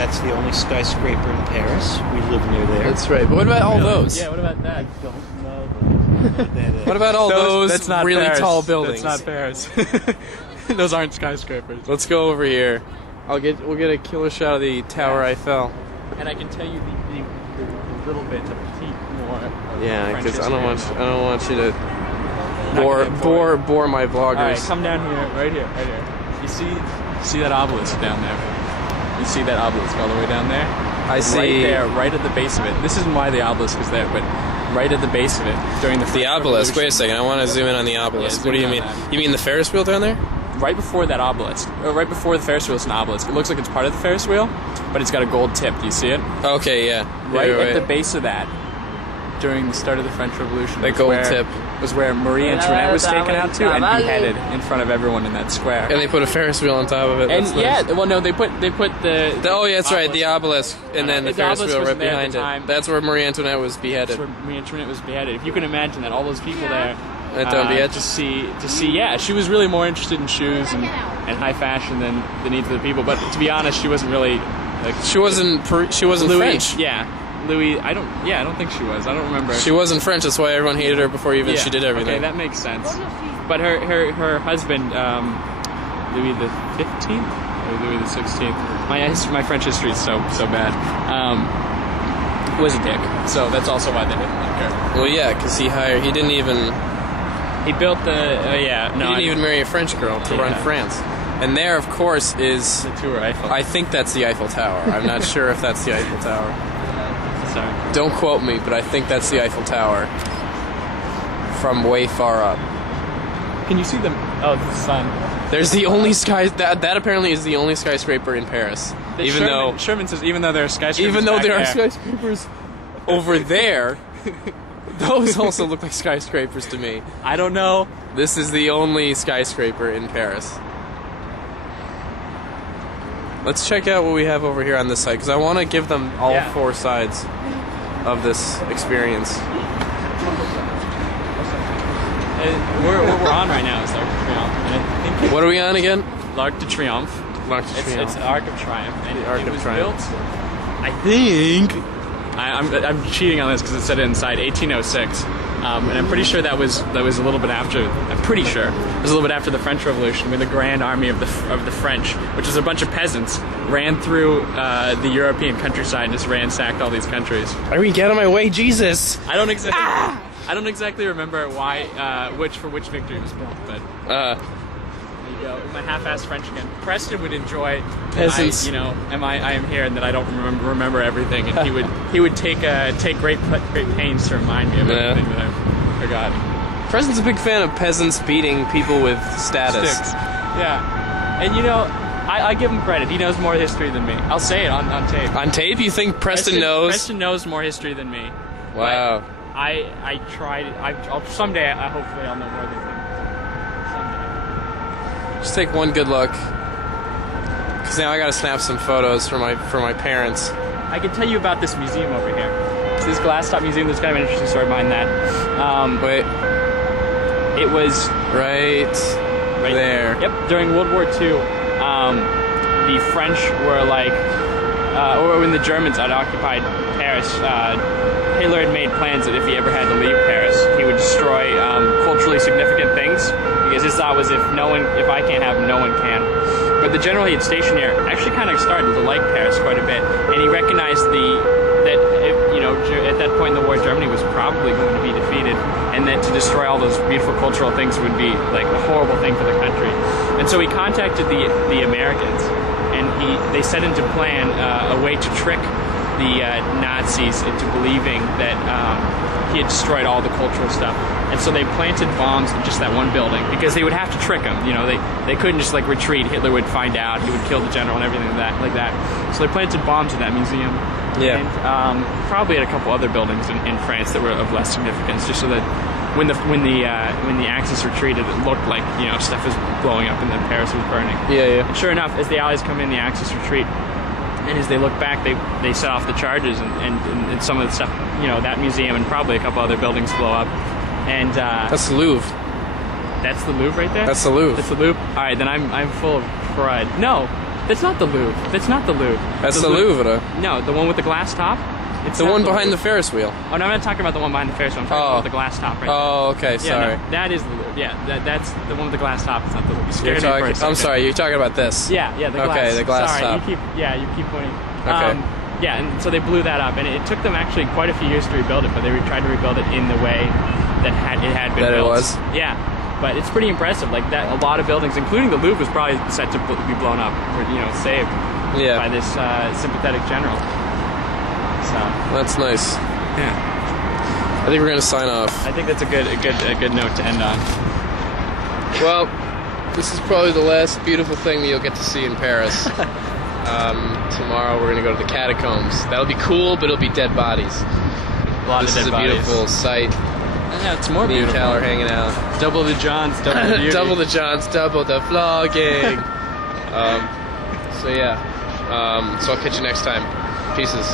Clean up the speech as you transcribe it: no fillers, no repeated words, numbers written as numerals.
That's the only skyscraper in Paris. We live near there. That's right. But what about all those? Yeah, what about that? I don't know what that is. What about all those That's not really Paris. tall buildings? That's not Paris. Those aren't skyscrapers. Let's go over here. We'll get a killer shot of the Tower Eiffel. And I can tell you the little bit, the petite more. Yeah, because I don't want you to bore my vloggers. All right, come down here, right here. You see that obelisk down there? You see that obelisk all the way down there? I see. Right there, right at the base of it. This isn't why the obelisk is there, but right at the base of it during the French obelisk. Revolution. Wait a second. I want to zoom in on the obelisk. Yeah, What do you zoom mean? in on that. You mean the Ferris wheel down there? Right before that obelisk, or right before the Ferris wheel is an obelisk. It looks like it's part of the Ferris wheel, but it's got a gold tip. Do you see it? Okay, yeah. Right You're at the base of that, during the start of the French Revolution, that gold tip was where Marie Antoinette was taken out to and beheaded in front of everyone in that square. and they put a Ferris wheel on top of it. And That's yeah, nice. well, no, they put the Oh, yeah, that's right. The obelisk, and then the Ferris obelisk wheel right wasn't there at behind the it. time. That's where Marie Antoinette was beheaded. That's where Marie Antoinette was beheaded. If you can imagine that, all those people there to see. Yeah, she was really more interested in shoes and high fashion than the needs of the people. But to be honest, she wasn't really like She wasn't French. Yeah, Louis. I don't think she was. I don't remember. She wasn't French. That's why everyone hated her before even she did everything. Okay, that makes sense. But her husband, Louis the 15th or Louis the 16th. My French history is so bad. Was a dick. So that's also why they didn't like her. Well, yeah, because he didn't even. He built the. He didn't even marry a French girl to run France. And there, of course, is the Tour Eiffel. I think that's the Eiffel Tower. I'm not sure if that's the Eiffel Tower. Sorry. Don't quote me, but I think that's the Eiffel Tower from way far up. Can you see them? Oh, the sun. There's the only that apparently is the only skyscraper in Paris. Sherman says even though there are skyscrapers. Even though back there are there, skyscrapers over there, those also look like skyscrapers to me. I don't know. This is the only skyscraper in Paris. Let's check out what we have over here on this side, because I want to give them all four sides of this experience. What we're on right now is L'Arc de Triomphe. And I think What are we on again? L'Arc de Triomphe. L'Arc de Triomphe. It's the Arc of Triumph. And The Arc it of was Triumph. built, I think, I'm cheating on this because it said it inside, 1806. And I'm pretty sure that was a little bit after. I'm pretty sure it was a little bit after the French Revolution, when the Grand Army of the French, which was a bunch of peasants, ran through the European countryside and just ransacked all these countries. Irene, get out of my way, Jesus! I don't exactly remember why which victory was built, but there you go. My half-assed French again. Preston would enjoy peasants. I am here and that I don't remember everything, and he would take great pains to remind me of everything that I forgot. Preston's a big fan of peasants beating people with status. Sticks. Yeah, and I give him credit. He knows more history than me. I'll say it on tape. On tape, you think Preston knows? Preston knows more history than me. Wow. But I tried. Someday. Hopefully, I'll know more than him. Just take one good look, because now I gotta snap some photos for my parents. I can tell you about this museum over here. It's this glass top museum. There's kind of an interesting story behind that. Wait. It was right there. Yep. During World War II, the French were or when the Germans had occupied Paris, Hitler had made plans that if he ever had to leave Paris, he would destroy culturally significant things, because his thought was if I can't have them, no one can. But the general he had stationed here actually kind of started to like Paris quite a bit, and he recognized at that point in the war, Germany was probably going to be defeated, and that to destroy all those beautiful cultural things would be like a horrible thing for the country. And so he contacted the Americans, and they set into plan a way to trick the Nazis into believing that he had destroyed all the cultural stuff. And so they planted bombs in just that one building, because they would have to trick him. They couldn't just retreat. Hitler would find out. He would kill the general and everything like that. So they planted bombs in that museum. Yeah. And probably at a couple other buildings in France that were of less significance, just so that when the Axis retreated, it looked like stuff was blowing up and then Paris was burning. Yeah. And sure enough, as the Allies come in, the Axis retreat. And as they look back, they set off the charges, and some of the stuff, that museum and probably a couple other buildings blow up. And that's the Louvre. That's the Louvre right there? That's the Louvre. That's the Louvre? All right, then I'm full of pride. No, That's not the Louvre. That's not the Louvre. That's the Louvre. No, the one with the glass top. It's The not one behind the Louvre. Ferris wheel. Oh no, I'm not talking about the one behind the Ferris wheel. I'm talking about the glass top right there. Oh, okay, sorry. Yeah, no, that is the Louvre. Yeah, that's the one with the glass top. It's not the Louvre. You scared me You're for a talking, second. I'm sorry, you're talking about this. Yeah, the glass. Okay, the glass sorry, top. You keep pointing. Okay. Yeah, and so they blew that up, and it took them actually quite a few years to rebuild it, but they tried to rebuild it in the way that it had been That it built. was? Yeah, but it's pretty impressive. Like that, a lot of buildings, including the Louvre, was probably set to be blown up or saved by this sympathetic general. So that's nice. yeah, I think we're gonna sign off. I think that's a good note to end on. Well, this is probably the last beautiful thing that you'll get to see in Paris. Tomorrow we're gonna go to the catacombs. That'll be cool, but it'll be dead bodies. A lot This of is dead a bodies. beautiful sight. Yeah, it's more Me and beautiful. Cal are hanging out. Double the Johns, double the beauty. Double the Johns, double the vlogging. So yeah. So I'll catch you next time. Pieces.